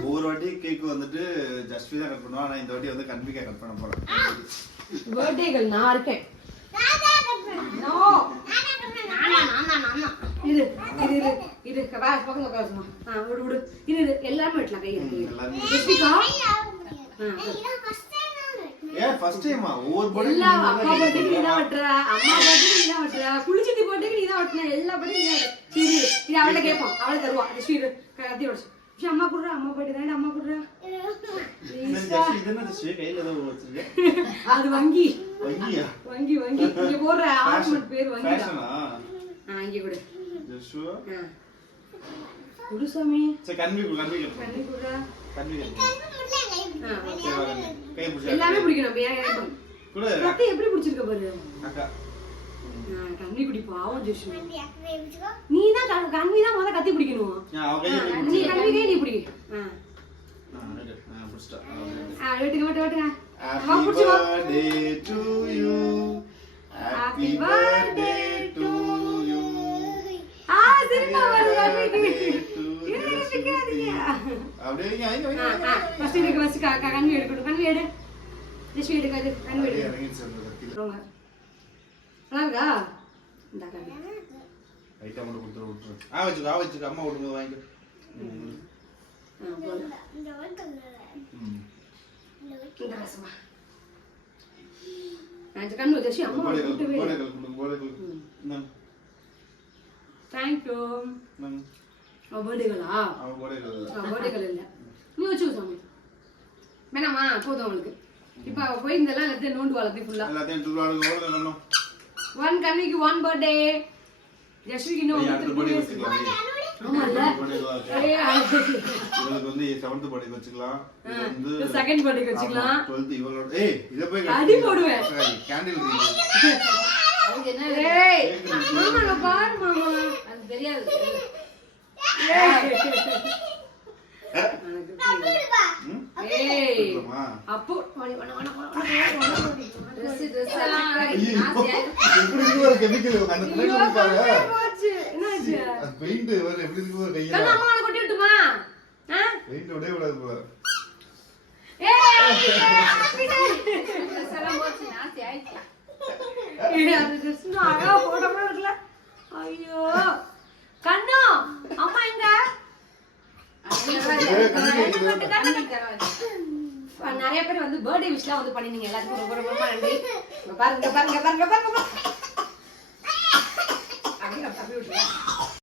ஒவ்வொரு வாட்டி கேக் வந்துட்டு ஜஸ்வி தான் கட் பண்ணுவோம் ஆனா இந்த வாட்டி வந்து கன்விகா கட் பண்ண போறேன் பர்த்டேகள் நான் இருக்கேன். நோ நானா நானா நானா. இரு இரு இரு இரு. வா பக்கம் உட்கார சும்மா. ஆ விடு விடு. இரு இரு. எல்லாமே வெட்டலாம் கை இருக்கு எல்லாமே. ஜெஸ்விகா? ஏன் ஃபர்ஸ்ட் டைமா ஒவ்வொரு பாடி அப்பா நீ தான் வெட்டுற அம்மா பர்த்டேக்கு நீ தான் வெட்டுற குளிச்சுட்டி பர்த்டேக்கு நீ தான் வெட்டின எல்லா பர்த்டேக்கு நீ தான். சரி. இது அவள்கிட்ட கேட்போம் அவளை தருவா. கத்தி சரி அம்மா குடுறா அம்மா பர்த்டே தானே அம்மா குடுறா அது வங்கி வங்கி வங்கி இங்க போடுற ஆர்னமெண்ட் பேர் வங்கி ஆ இங்க கொடு குடு சாமி சரி கண்ணி எல்லாமே பிடிக்கணும் குடு எப்படி பிடிச்சிருக்க பாரு அக்கா ஆ, கண்ணி குடி பாவம் ஜெஷு நீ தான் கண்- கண்ணி தான் முத கத்தி பிடிக்கணும் ஆ, அவ கையை ஆ, எப்படி நீ பிடிச்சிருக்க? கண்ணி கை நீ பிடி ஆ ஆ, ரைட்டு. ஆ, பிடிச்சிட்டா. ஆ, okay. ஆ வெட்டுங்க வெட்டு வெட்டுங்க Happy வா பிடிச்சி வா birthday to you. Happy Happy birthday to you. ஆ சிரிப்பா வருது கண்ணிக்கு Birthday to இரு, இரு, Jasmine. நிக்காதீங்க. அப்படியே வைங்க, வைங்க, ஆ வைங்க, ஆ வைங்க. ஃபர்ஸ்ட் இதுக்கு ஃபர்ஸ்ட் கண்ணி எடுக்கணும் கண்ணி எடு ஜெஷு எடுக்காது கண்ணி அப்படியே எடு இறங்கிடுச்சு அந்த கத்தியில. ரொம்ப நல்லா இருக்கா இந்த கண்ணி லைட்டா மட்டும் கொடுத்துரு, விட்டுரு. ஆ, வச்சுக்கோ, ஆ, வச்சுக்கோ. அம்மா விடுங்க, வாங்கிக்கோ. இந்த வேணாமா போதும் அவளுக்கு. இப்போ அவள் போயிருந்தெல்லாம் எல்லாத்தையும் நோண்டு வளர்த்தி எல்லாத்தையும் ஒன் கண்ணிக்கு ஒன் பர்த்டே ஜஸ்விக்கு இன்னும். ஆமால்ல? இவளுக்கு வந்து செவன்த் பர்த்டே வச்சுக்கலாம். இது வந்து second birthday க்கு வச்சுக்கலாம். டுவெல்த் இவளோட ஏய் இத போய் அடி போடுவேன். கேண்டில் அதுக்கு என்ன ஏய், மாமா இங்க பாரு மாமா. அது தெரியாது. அது பெயிண்ட் வேற எப்படி இருக்கு ஒரு கையில கண்ணு அம்மா கொட்டி விட்டுமா? பெயிண்ட் போல? ஐயோ கண்ணு எங்க நிறைய பேர் வந்து பர்த்டே விஷயம் வந்து பண்ணிருந்தீங்க எல்லாத்துக்கும் ரொம்ப ரொம்ப நன்றி. பாருங்க பாருங்க பாருங்க பாருங்க. பாருங்க